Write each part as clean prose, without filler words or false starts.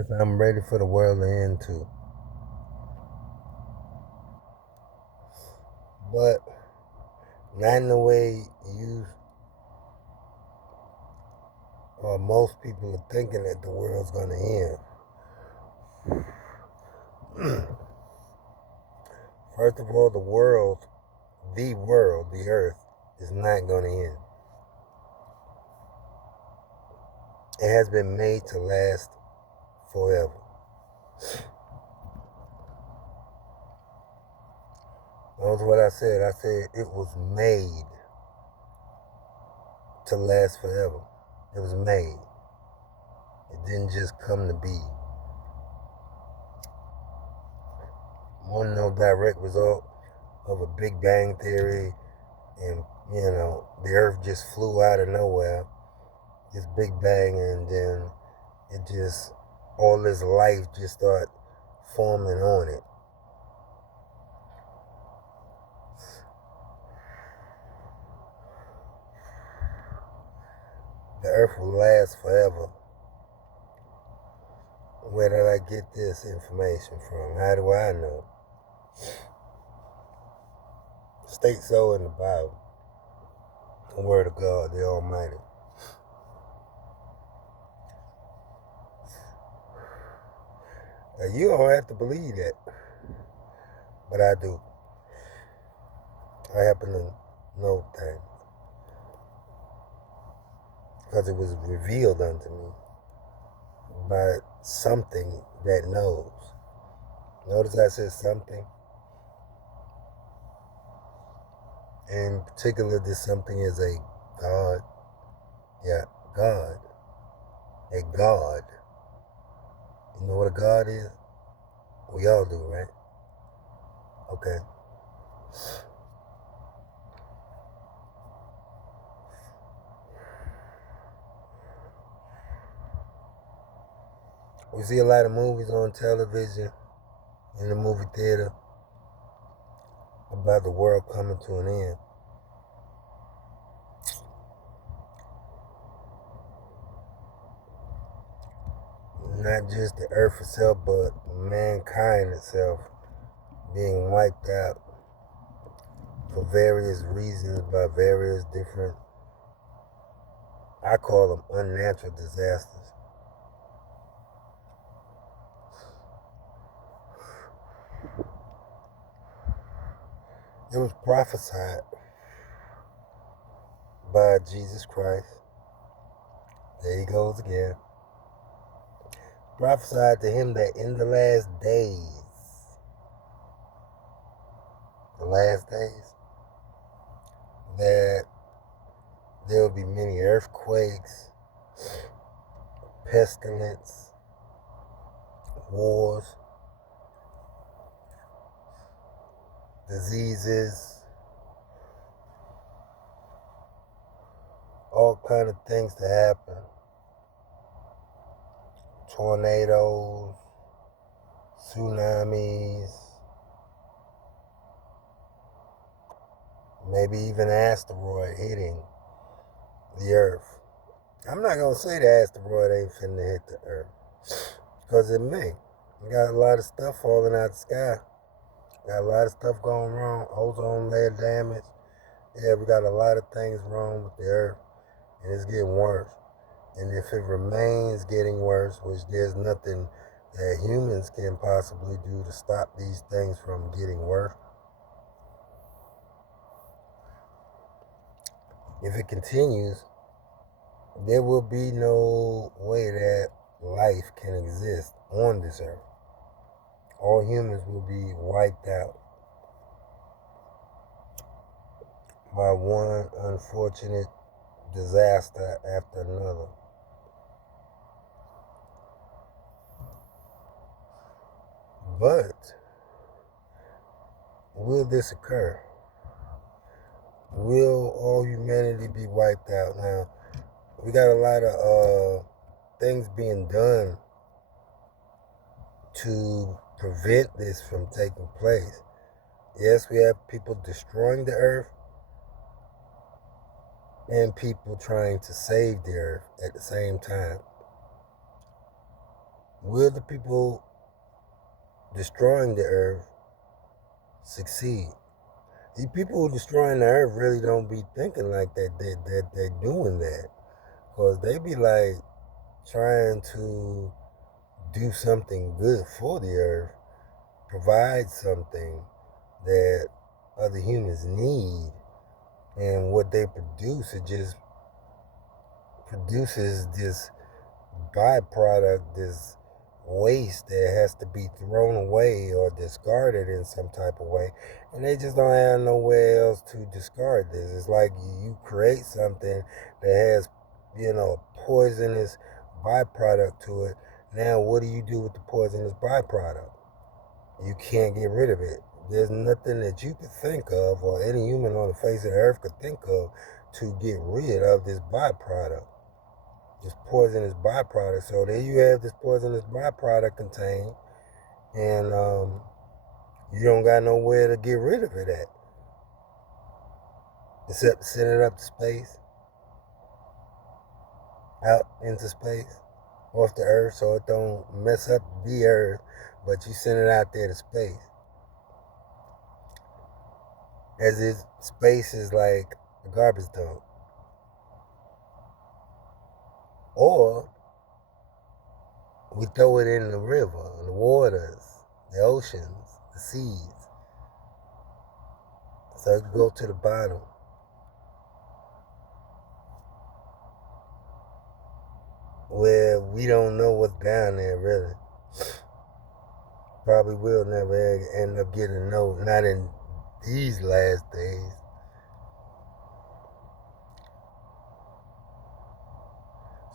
Yes, I'm ready for the world to end too. But not in the way you or most people are thinking that the world's going to end. First of all, the earth, is not going to end. It has been made to last forever. That's what I said. I said it was made to last forever. It was made. It didn't just come to be. One no direct result of a Big Bang theory, and the earth just flew out of nowhere, this Big Bang, and then all this life just started forming on it. The earth will last forever. Where did I get this information from? How do I know? States so in the Bible, the Word of God, the Almighty. Now, you don't have to believe that, but I do. I happen to know things because it was revealed unto me by something that knows. Notice I said something. In particular, this something is a God. Yeah, God. A God. You know what a God is? We all do, right? Okay. We see a lot of movies on television, in the movie theater, about the world coming to an end. Not just the earth itself, but mankind itself being wiped out for various reasons by various different, I call them unnatural disasters. It was prophesied by Jesus Christ. There he goes again. Prophesied to him that in the last days, that there will be many earthquakes, pestilence, wars, diseases, all kind of things to happen. Tornadoes, tsunamis, maybe even an asteroid hitting the earth. I'm not going to say the asteroid ain't finna hit the earth, because it may. We got a lot of stuff falling out the sky. Got a lot of stuff going wrong. Ozone layer damage. Yeah, we got a lot of things wrong with the earth, and it's getting worse. And if it remains getting worse, which there's nothing that humans can possibly do to stop these things from getting worse, if it continues, there will be no way that life can exist on this earth. All humans will be wiped out by one unfortunate disaster after another. But will this occur? Will all humanity be wiped out? Now, we got a lot of things being done to prevent this from taking place. Yes, we have people destroying the earth and people trying to save the earth at the same time. will the people destroying the earth succeed? The people who destroying the earth really don't be thinking like that. They're doing that because they be like trying to do something good for the earth, provide something that other humans need, and what they produce, it just produces this byproduct, this waste that has to be thrown away or discarded in some type of way, and they just don't have nowhere else to discard this. It's like you create something that has, poisonous byproduct to it. Now, what do you do with the poisonous byproduct? You can't get rid of it. There's nothing that you could think of, or any human on the face of the earth could think of, to get rid of this byproduct, this poisonous byproduct. So there you have this poisonous byproduct contained, and you don't got nowhere to get rid of it at, except send it up to space, out into space, off the earth, so it don't mess up the earth, but you send it out there to space. As if space is like a garbage dump. Or we throw it in the river, the waters, the oceans, the seas. So it can go to the bottom. Where we don't know what's down there, really. Probably will never end up getting to know, not in these last days.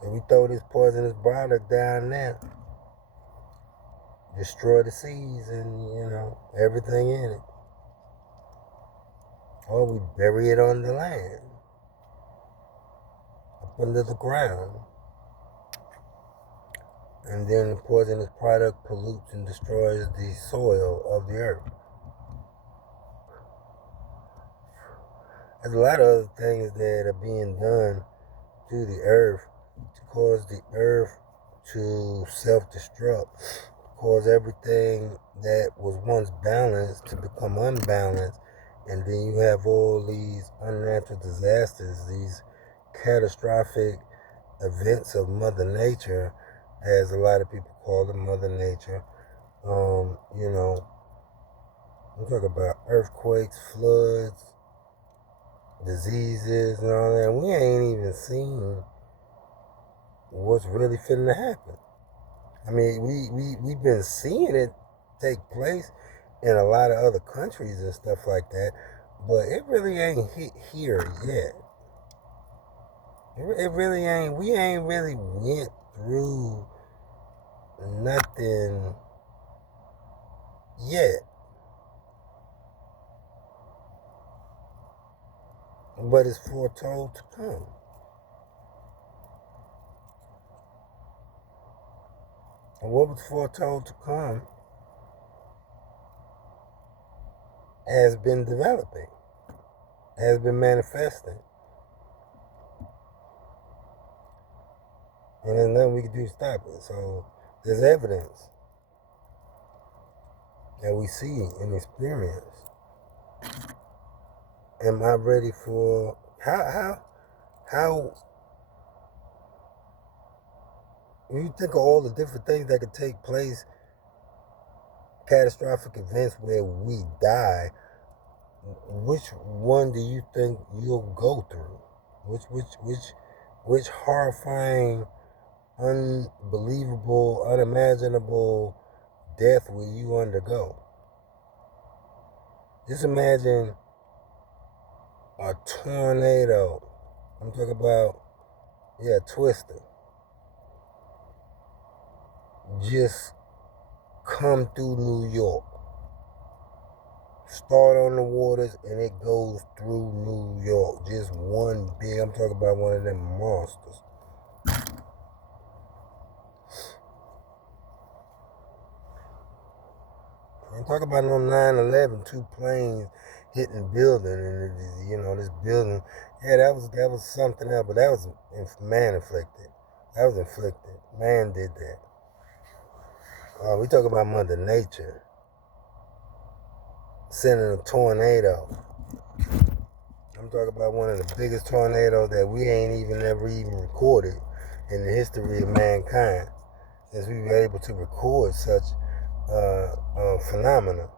So we throw this poisonous product down there, destroy the seas and, everything in it. Or we bury it on the land, up under the ground. And then the poisonous product pollutes and destroys the soil of the earth. There's a lot of other things that are being done to the earth to cause the earth to self-destruct, cause everything that was once balanced to become unbalanced, and then you have all these unnatural disasters, these catastrophic events of Mother Nature, as a lot of people call it, Mother Nature. I'm talking about earthquakes, floods, diseases, and all that. We ain't even seen what's really finna happen. I mean, we've been seeing it take place in a lot of other countries and stuff like that, but it really ain't hit here yet. It really ain't. We ain't really went through nothing yet. But it's foretold to come. And what was foretold to come has been developing, has been manifesting. And there's nothing we can do to stop it. So there's evidence that we see and experience. Am I ready for how when you think of all the different things that could take place, catastrophic events where we die, which one do you think you'll go through? Which horrifying, unbelievable, unimaginable death will you undergo? Just imagine a tornado. I'm talking about, Twister. Just come through New York. Start on the waters and it goes through New York. Just one big, I'm talking about one of them monsters. I'm talking about no 9/11, two planes hitting the building, and this building. Yeah, that was something else, but that was man inflicted. That was inflicted. Man did that. We talk about Mother Nature sending a tornado. I'm talking about one of the biggest tornadoes that we ain't ever recorded in the history of mankind, since we were able to record such phenomena.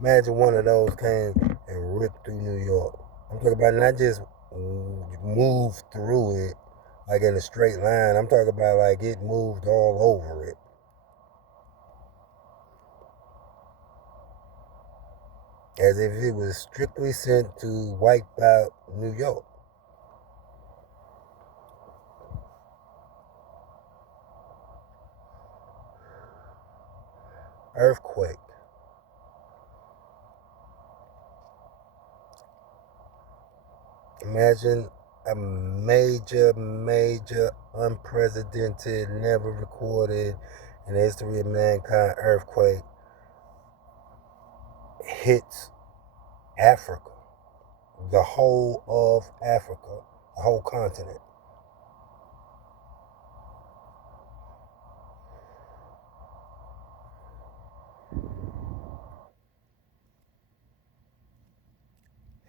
Imagine one of those came and ripped through New York. I'm talking about not just moved through it like in a straight line. I'm talking about like it moved all over it. As if it was strictly sent to wipe out New York. Earthquake. Imagine a major, unprecedented, never recorded in the history of mankind earthquake hits Africa, the whole of Africa, the whole continent.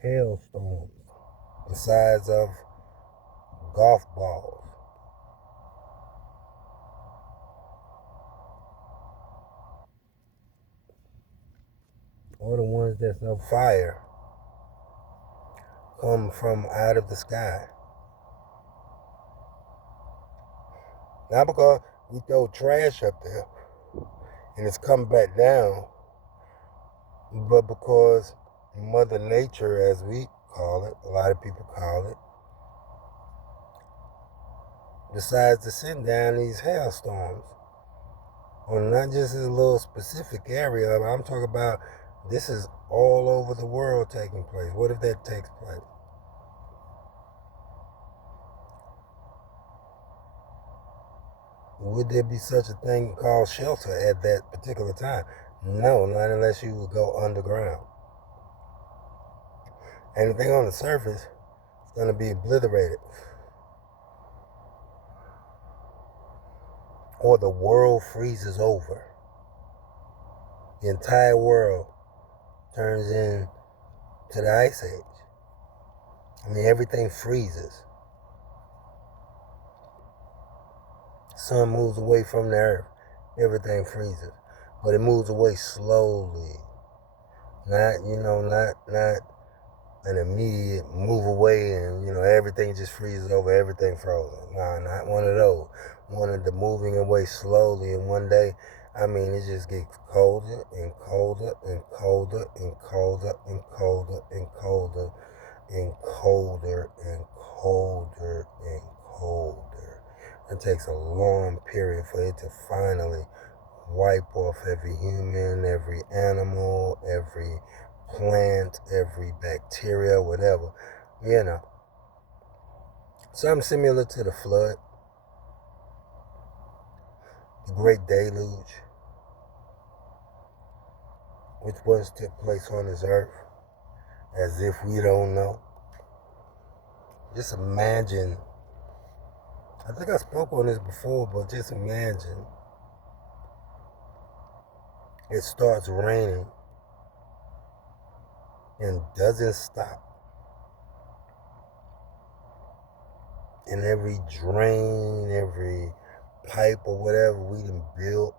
Hailstones the size of golf balls. Or the ones that's on fire come from out of the sky. Not because we throw trash up there and it's come back down, but because Mother Nature, as we call it, a lot of people call it, decides to send down these hailstorms on not just a little specific area, but I'm talking about this is all over the world taking place. What if that takes place? Would there be such a thing called shelter at that particular time? No, not unless you would go underground. Anything on the surface is going to be obliterated. Or the world freezes over. The entire world turns into the ice age. I mean, everything freezes. Sun moves away from the earth. Everything freezes. But it moves away slowly. Not an immediate move away and, everything just freezes over, everything frozen. No, not one of those. One of the moving away slowly, and one day, it just gets colder and colder and colder and colder and colder and colder and colder and colder and colder. It takes a long period for it to finally wipe off every human, every animal, every plant, every bacteria, whatever. Something similar to the flood, the Great Deluge, which once took place on this earth, as if we don't know. Just imagine, I think I spoke on this before, but just imagine it starts raining and doesn't stop. And every drain, every pipe or whatever we done built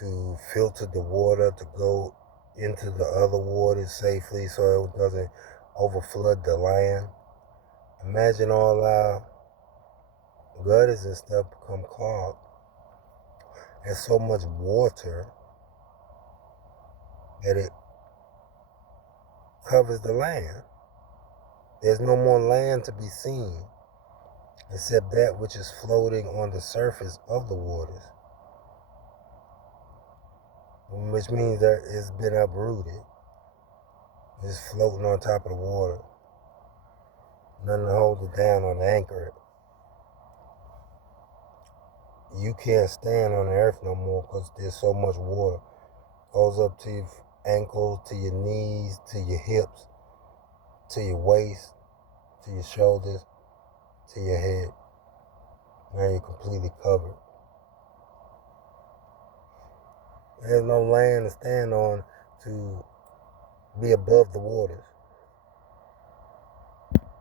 to filter the water to go into the other waters safely so it doesn't overflood the land. Imagine all our gutters and stuff become clogged. And so much water that it covers the land. There's no more land to be seen except that which is floating on the surface of the waters, which means that it's been uprooted. It's floating on top of the water. Nothing to hold it down or to anchor it. You can't stand on the earth no more because there's so much water. Goes up to your ankles, to your knees, to your hips, to your waist, to your shoulders, to your head. Now you're completely covered. There's no land to stand on to be above the waters.